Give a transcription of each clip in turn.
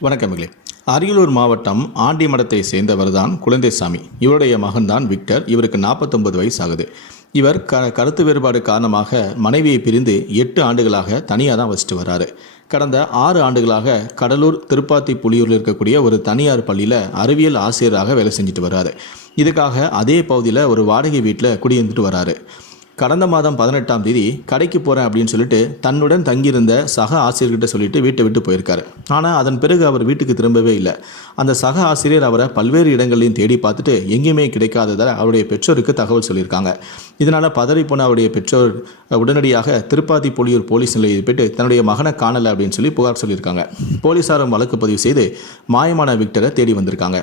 வணக்கமிகளே அரியலூர் மாவட்டம் ஆண்டிமடத்தை சேர்ந்தவர் தான் குழந்தைசாமி. இவருடைய மகன்தான் விக்டர். இவருக்கு நாற்பத்தொன்பது வயசு ஆகுது இவர் க கருத்து வேறுபாடு காரணமாக மனைவியை பிரிந்து எட்டு ஆண்டுகளாக தனியாக தான் வசிட்டு வராரு கடந்த ஆறு ஆண்டுகளாக கடலூர் திருப்பாத்தி புலியூரில் இருக்கக்கூடிய ஒரு தனியார் பள்ளியில் அறிவியல் ஆசிரியராக வேலை செஞ்சுட்டு வராரு இதுக்காக அதே பகுதியில் ஒரு வாடகை வீட்டில் குடியிருந்துட்டு வராரு கடந்த மாதம் பதினெட்டாம் தேதி கடைக்கு போகிறேன் அப்படின்னு சொல்லிட்டு தன்னுடன் தங்கியிருந்த சக ஆசிரியர்கிட்ட சொல்லிட்டு வீட்டை விட்டு போயிருக்காரு. ஆனால் அதன் பிறகு அவர் வீட்டுக்கு திரும்பவே இல்லை. அந்த சக ஆசிரியர் அவரை பல்வேறு இடங்களையும் தேடி பார்த்துட்டு எங்கேயுமே கிடைக்காததால் அவருடைய பெற்றோருக்கு தகவல் சொல்லியிருக்காங்க. இதனால் பதறிப்போன அவருடைய பெற்றோர் உடனடியாக திருப்பாதி பொலியூர் போலீஸ் நிலையத்தில் போயிட்டு தன்னுடைய மகனை காணலை அப்படின்னு சொல்லி புகார் சொல்லியிருக்காங்க. போலீஸாரும் வழக்கு பதிவு செய்து மாயமான விக்டரை தேடி வந்திருக்காங்க.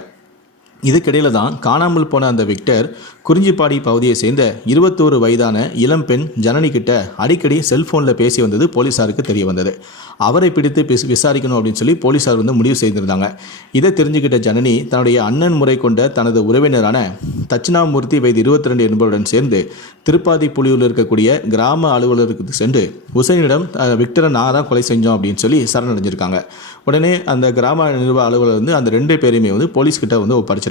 இதுக்கிடையில் தான் காணாமல் போன அந்த விக்டர் குறிஞ்சிப்பாடி பகுதியை சேர்ந்த இருபத்தோரு வயதான இளம்பெண் ஜனனி கிட்ட அடிக்கடி செல்ஃபோனில் பேசி வந்தது போலீஸாருக்கு தெரிய வந்தது. அவரை பிடித்து பிஸ் விசாரிக்கணும் அப்படின்னு சொல்லி போலீஸார் வந்து முடிவு செய்திருந்தாங்க. இதை தெரிஞ்சுக்கிட்ட ஜனனி தன்னுடைய அண்ணன் முறை கொண்ட தனது உறவினரான தட்சிணாமூர்த்தி வயது இருபத்தி ரெண்டு என்பவருடன் சேர்ந்து திருப்பாதி புலியூரில் இருக்கக்கூடிய கிராம அலுவலருக்கு சென்று உசைனிடம் விக்டரை நான் தான் கொலை செஞ்சோம் அப்படின்னு சொல்லி சரணடைஞ்சிருக்காங்க. உடனே அந்த கிராம நிர்வாக அலுவலர் வந்து அந்த ரெண்டு பேரையுமே வந்து போலீஸ்கிட்ட வந்து ஒப்படைச்சிருக்காங்க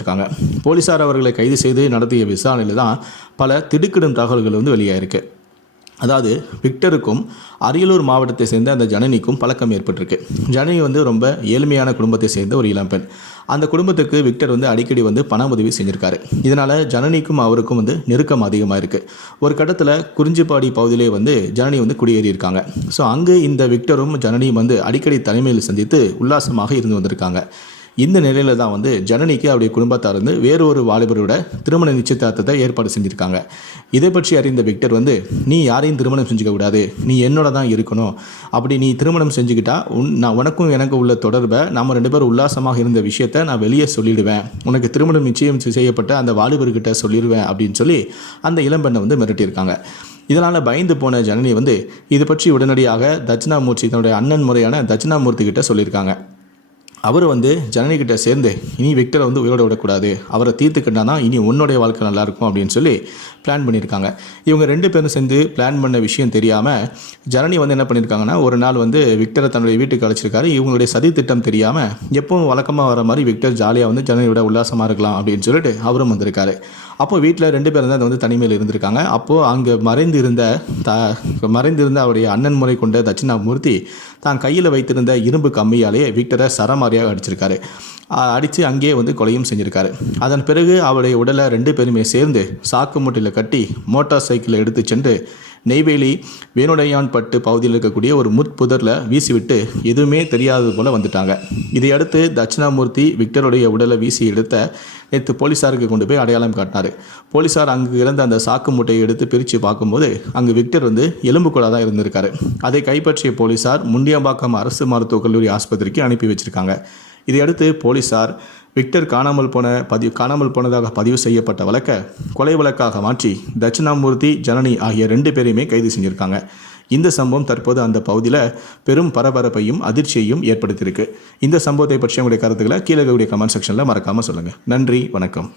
போலீஸார் அவர்களை கைது செய்து நடத்திய விசாரணையில் தான் பல திடுக்கிடும் தகவல்கள் வந்து வெளியாயிருக்கு. அதாவது விக்டருக்கும் அரியலூர் மாவட்டத்தை சேர்ந்த அந்த ஜனனிக்கும் பழக்கம் ஏற்பட்டிருக்கு. ஜனனி வந்து ரொம்ப ஏழ்மையான குடும்பத்தை சேர்ந்த ஒரு இளம்பெண் அந்த குடும்பத்துக்கு விக்டர் வந்து அடிக்கடி வந்து பண உதவி செஞ்சுருக்காரு. இதனால் ஜனனிக்கும் அவருக்கும் வந்து நெருக்கம் அதிகமாக இருக்குது ஒரு கட்டத்தில் குறிஞ்சிப்பாடி பகுதியிலே வந்து ஜனனி வந்து குடியேறியிருக்காங்க. ஸோ அங்கே இந்த விக்டரும் ஜனனியும் வந்து அடிக்கடி தலைமையில் சந்தித்து உல்லாசமாக இருந்து வந்திருக்காங்க. இந்த நிலையில தான் வந்து ஜனனிக்கு அவருடைய குடும்பத்தார் வந்து வேறு ஒரு வாலிபரோட திருமண நிச்சயதார்த்தத்தை ஏற்பாடு செஞ்சுருக்காங்க. இதை பற்றி அறிந்த விக்டர் வந்து நீ யாரையும் திருமணம் செஞ்சுக்க கூடாது. நீ என்னோட தான் இருக்கணும். அப்படி நீ திருமணம் செஞ்சுக்கிட்டா உன் நான் உனக்கும் எனக்கு உள்ள தொடர்பை நம்ம ரெண்டு பேரும் உல்லாசமாக இருந்த விஷயத்த நான் வெளியே சொல்லிடுவேன். உனக்கு திருமணம் நிச்சயம் செய்யப்பட்ட அந்த வாலிபர்கிட்ட சொல்லிடுவேன். அப்படின்னு சொல்லி அந்த இளம்பெண்ணை வந்து மிரட்டியிருக்காங்க. இதனால் பயந்து போன ஜனனி வந்து இது பற்றி உடனடியாக தட்சிணாமூர்த்தி தன்னுடைய அண்ணன் முறையான தட்சிணாமூர்த்தி கிட்ட சொல்லியிருக்காங்க. அவர் வந்து ஜனனிக்கிட்ட சேர்ந்து இனி விக்டரை வந்து உயிரோட விடக்கூடாது. அவரை தீர்த்துக்கிட்டா தான் இனி உன்னுடைய வாழ்க்கை நல்லாயிருக்கும் அப்படின்னு சொல்லி பிளான் பண்ணியிருக்காங்க. இவங்க ரெண்டு பேரும் சேர்ந்து பிளான் பண்ண விஷயம் தெரியாமல் ஜனனி வந்து என்ன பண்ணியிருக்காங்கன்னா ஒரு நாள் வந்து விக்டரை தன்னுடைய வீட்டுக்கு அழைச்சிருக்காரு. இவங்களுடைய சதி திட்டம் தெரியாமல் எப்பவும் வழக்கமாக வர மாதிரி விக்டர் ஜாலியாக வந்து ஜனனியோட உல்லாசமாக இருக்கலாம் அப்படின்னு சொல்லிட்டு அவரும் வந்திருக்காரு. அப்போ வீட்டில் ரெண்டு பேரும் தான் வந்து தனிமையில் இருந்திருக்காங்க. அப்போது அங்கே மறைந்து இருந்த த மறைந்திருந்த அவருடைய அண்ணன் முறை கொண்ட தட்சிணாமூர்த்தி தான் கையில் வைத்திருந்த இரும்பு கம்மியாலே விக்டரை சரமாரியாக அடிச்சிருக்காரு. அடித்து அங்கேயே வந்து கொலையும் செஞ்சுருக்காரு. அதன் பிறகு அவருடைய உடலை ரெண்டு பேருமே சேர்ந்து சாக்கு மூட்டையில் கட்டி மோட்டார் சைக்கிளை எடுத்து சென்று நெய்வேலி வேணுடையான்பட்டு பகுதியில் இருக்கக்கூடிய ஒரு முட்புதரில் வீசிவிட்டு எதுவுமே தெரியாதது போல் வந்துட்டாங்க. இதையடுத்து தட்சிணாமூர்த்தி விக்டருடைய உடலை வீசி எடுத்த நேற்று போலீஸாருக்கு கொண்டு போய் அடையாளம் காட்டினார். போலீஸார் அங்கு இருந்த அந்த சாக்கு மூட்டையை எடுத்து பிரித்து பார்க்கும்போது அங்கு விக்டர் வந்து எலும்புக்கூடாக தான் இருந்திருக்காரு. அதை கைப்பற்றிய போலீஸார் முண்டியம்பாக்கம் அரசு மருத்துவக் கல்லூரி ஆஸ்பத்திரிக்கு அனுப்பி வச்சிருக்காங்க. இதையடுத்து போலீசார் விக்டர் காணாமல் போன பதிவு காணாமல் போனதாக பதிவு செய்யப்பட்ட வழக்கை கொலை வழக்காக மாற்றி தட்சிணாமூர்த்தி ஜனனி ஆகிய ரெண்டு பேரையுமே கைது செஞ்சுருக்காங்க. இந்த சம்பவம் தற்போது அந்த பகுதியில் பெரும் பரபரப்பையும் அதிர்ச்சியையும் ஏற்படுத்தியிருக்கு. இந்த சம்பவத்தை பற்றி உங்களுடைய கருத்துக்களை கீழே இருக்கக்கூடிய கமெண்ட் செக்ஷனில் மறக்காமல் சொல்லுங்கள் நன்றி வணக்கம்.